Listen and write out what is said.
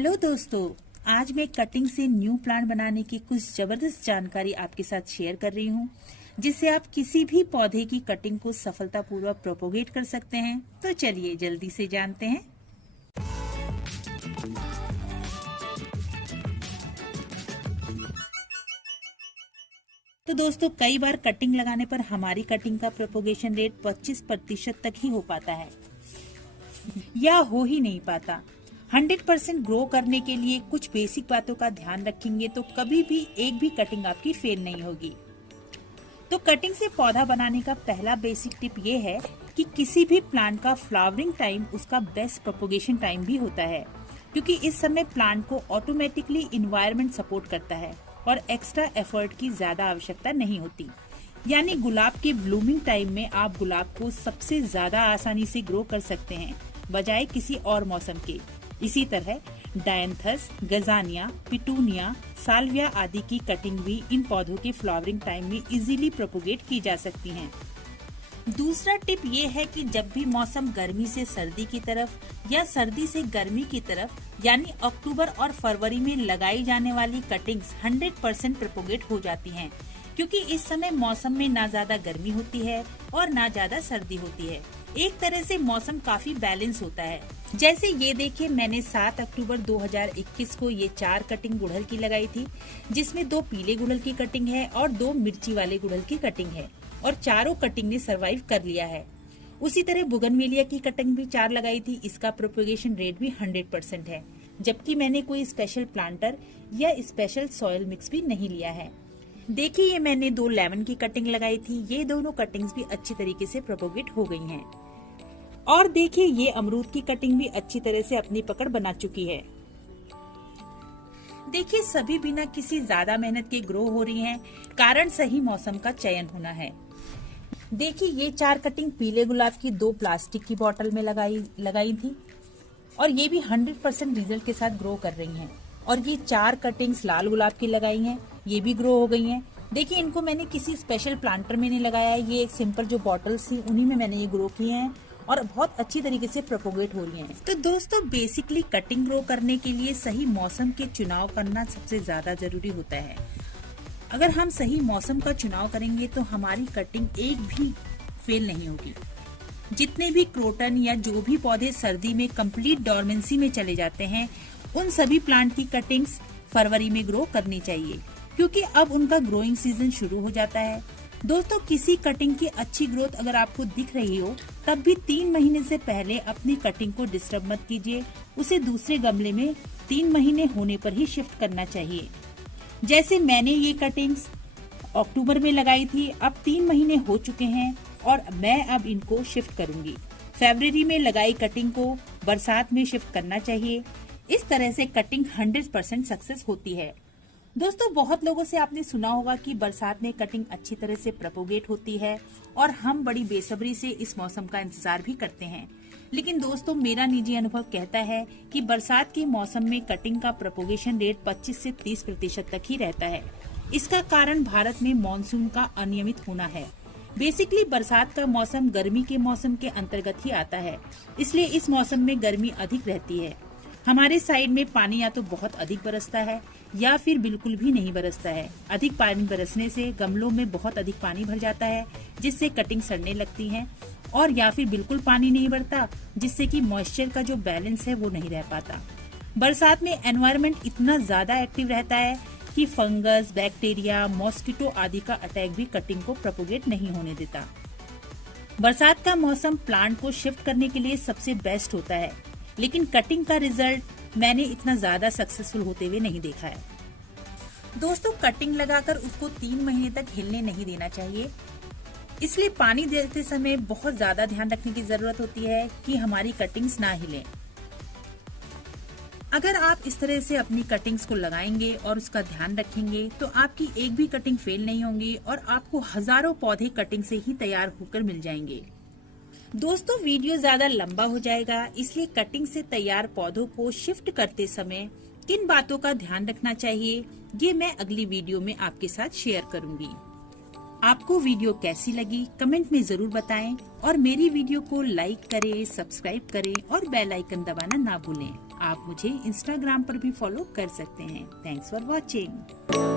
Hello दोस्तों, आज मैं कटिंग से न्यू प्लांट बनाने की कुछ जबरदस्त जानकारी आपके साथ शेयर कर रही हूँ, जिससे आप किसी भी पौधे की कटिंग को सफलतापूर्वक प्रोपोगेट कर सकते हैं। तो चलिए जल्दी से जानते हैं। तो दोस्तों, कई बार कटिंग लगाने पर हमारी कटिंग का प्रोपोगेशन रेट 25% तक ही हो पाता है या हो ही नहीं पाता। 100% ग्रो करने के लिए कुछ बेसिक बातों का ध्यान रखेंगे तो कभी भी एक भी कटिंग आपकी फेल नहीं होगी। तो कटिंग से पौधा बनाने का पहला बेसिक टिप ये है कि किसी भी प्लांट का फ्लावरिंग टाइम उसका बेस्ट प्रोपोगेशन टाइम भी होता है, क्योंकि इस समय प्लांट को ऑटोमेटिकली इन्वायरमेंट सपोर्ट करता है और एक्स्ट्रा एफर्ट की ज्यादा आवश्यकता नहीं होती। यानी गुलाब के ब्लूमिंग टाइम में आप गुलाब को सबसे ज्यादा आसानी से ग्रो कर सकते हैं बजाय किसी और मौसम के। इसी तरह डायंथस, गजानिया, पिटूनिया, साल्विया आदि की कटिंग भी इन पौधों के फ्लावरिंग टाइम में इजीली प्रोपोगेट की जा सकती हैं। दूसरा टिप ये है कि जब भी मौसम गर्मी से सर्दी की तरफ या सर्दी से गर्मी की तरफ यानी अक्टूबर और फरवरी में लगाई जाने वाली कटिंग्स 100% प्रोपोगेट हो जाती हैं, क्योंकि इस समय मौसम में ना ज्यादा गर्मी होती है और ना ज्यादा सर्दी होती है। एक तरह से मौसम काफी बैलेंस होता है। जैसे ये देखिए, मैंने 7 अक्टूबर 2021 को ये 4 कटिंग गुड़हल की लगाई थी, जिसमें 2 पीले गुड़हल की कटिंग है और 2 मिर्ची वाले गुड़हल की कटिंग है, और चारों कटिंग ने सरवाइव कर लिया है। उसी तरह बुगनवेलिया की कटिंग भी 4 लगाई थी, इसका प्रोपोगेशन रेट भी 100% है, जबकि मैंने कोई स्पेशल प्लांटर या स्पेशल सॉइल मिक्स भी नहीं लिया है। देखिए, ये मैंने 2 लेमन की कटिंग लगाई थी, ये दोनों कटिंग्स भी अच्छी तरीके से प्रोपोगेट हो गई हैं। और देखिए, ये अमरूद की कटिंग भी अच्छी तरह से अपनी पकड़ बना चुकी है। देखिए, सभी बिना किसी ज्यादा मेहनत के ग्रो हो रही हैं, कारण सही मौसम का चयन होना है। देखिए, ये 4 कटिंग पीले गुलाब की 2 प्लास्टिक की बोतल में लगाई थी, और ये भी 100% रिजल्ट के साथ ग्रो कर रही हैं। और ये 4 कटिंग्स लाल गुलाब की लगाई हैं, ये भी ग्रो हो गई हैं। देखिए, इनको मैंने किसी स्पेशल प्लांटर में नहीं लगाया है, ये एक सिंपल जो बॉटल्स थी उन्हीं में मैंने ये ग्रो किए हैं और बहुत अच्छी तरीके से प्रोपोगेट हो रही हैं। तो दोस्तों, बेसिकली कटिंग ग्रो करने के लिए सही मौसम के चुनाव करना सबसे ज्यादा जरूरी होता है। अगर हम सही मौसम का चुनाव करेंगे तो हमारी कटिंग एक भी फेल नहीं होगी। जितने भी क्रोटन या जो भी पौधे सर्दी में कंप्लीट डॉर्मेंसी में चले जाते हैं, उन सभी प्लांट की कटिंग्स फरवरी में ग्रो करनी चाहिए, क्योंकि अब उनका ग्रोइंग सीजन शुरू हो जाता है। दोस्तों, किसी कटिंग की अच्छी ग्रोथ अगर आपको दिख रही हो, तब भी 3 महीने से पहले अपनी कटिंग को डिस्टर्ब मत कीजिए। उसे दूसरे गमले में 3 महीने होने पर ही शिफ्ट करना चाहिए। जैसे मैंने ये कटिंग्स अक्टूबर में लगाई थी, अब 3 महीने हो चुके हैं और मैं अब इनको शिफ्ट करूंगी। फरवरी में लगाई कटिंग को बरसात में शिफ्ट करना चाहिए। इस तरह से कटिंग 100% सक्सेस होती है। दोस्तों, बहुत लोगों से आपने सुना होगा कि बरसात में कटिंग अच्छी तरह से प्रोपोगेट होती है और हम बड़ी बेसब्री से इस मौसम का इंतजार भी करते हैं। लेकिन दोस्तों, मेरा निजी अनुभव कहता है कि बरसात के मौसम में कटिंग का प्रोपोगेशन रेट 25 से 30% तक ही रहता है। इसका कारण भारत में मानसून का अनियमित होना है। बेसिकली बरसात का मौसम गर्मी के मौसम के अंतर्गत ही आता है, इसलिए इस मौसम में गर्मी अधिक रहती है। हमारे साइड में पानी या तो बहुत अधिक बरसता है या फिर बिल्कुल भी नहीं बरसता है। अधिक पानी बरसने से गमलों में बहुत अधिक पानी भर जाता है, जिससे कटिंग सड़ने लगती है, और या फिर बिल्कुल पानी नहीं भरता, जिससे कि मॉइस्चर का जो बैलेंस है वो नहीं रह पाता। बरसात में एनवायरनमेंट इतना ज्यादा एक्टिव रहता है कि फंगस, बैक्टीरिया, मॉस्किटो आदि का अटैक भी कटिंग को प्रोपोगेट नहीं होने देता। बरसात का मौसम प्लांट को शिफ्ट करने के लिए सबसे बेस्ट होता है, लेकिन कटिंग का रिजल्ट मैंने इतना ज्यादा सक्सेसफुल होते हुए नहीं देखा है। दोस्तों, कटिंग लगाकर उसको 3 महीने तक हिलने नहीं देना चाहिए, इसलिए पानी देते समय बहुत ज्यादा ध्यान रखने की जरूरत होती है कि हमारी कटिंग्स ना हिलें। अगर आप इस तरह से अपनी कटिंग्स को लगाएंगे और उसका ध्यान रखेंगे तो आपकी एक भी कटिंग फेल नहीं होंगी और आपको हजारों पौधे कटिंग से ही तैयार होकर मिल जाएंगे। दोस्तों, वीडियो ज्यादा लंबा हो जाएगा, इसलिए कटिंग से तैयार पौधों को शिफ्ट करते समय किन बातों का ध्यान रखना चाहिए, ये मैं अगली वीडियो में आपके साथ शेयर करूंगी। आपको वीडियो कैसी लगी कमेंट में जरूर बताएं और मेरी वीडियो को लाइक करें, सब्सक्राइब करें और बेल आइकन दबाना ना भूलें। आप मुझे इंस्टाग्राम पर भी फॉलो कर सकते हैं। Thanks for watching.